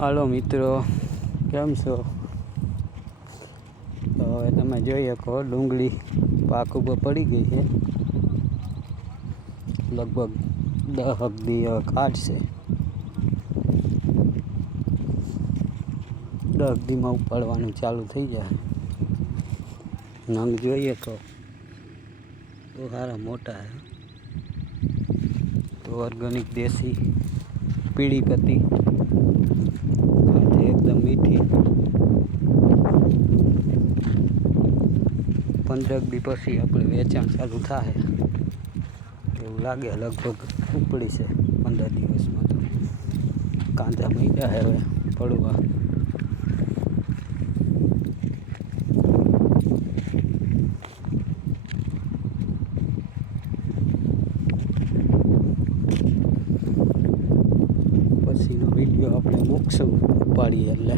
હાલો મિત્રો, કેમ છો? તો હવે તમે જોઈ શકો ડુંગળી પાક ઉપર પડી ગઈ છે. લગભગ 10 દી કાઢશે. 10 દીમાં ઉપાડવાનું ચાલુ થઈ જાય. નંગ જોઈએ તો બહુ સારા મોટા છે. તો ઓર્ગેનિક દેશી પીળી પત્તી એકદમ મીઠી. 15 દી પછી આપણે વેચાણ ચાલુ થાય એવું લાગે. લગભગ ઉપડી છે 15 દિવસમાં. તો કાંદા મીઠા છે હવે પડવા. પછીનો વિડીયો આપણે મૂકશું ઉપાડીએ એટલે.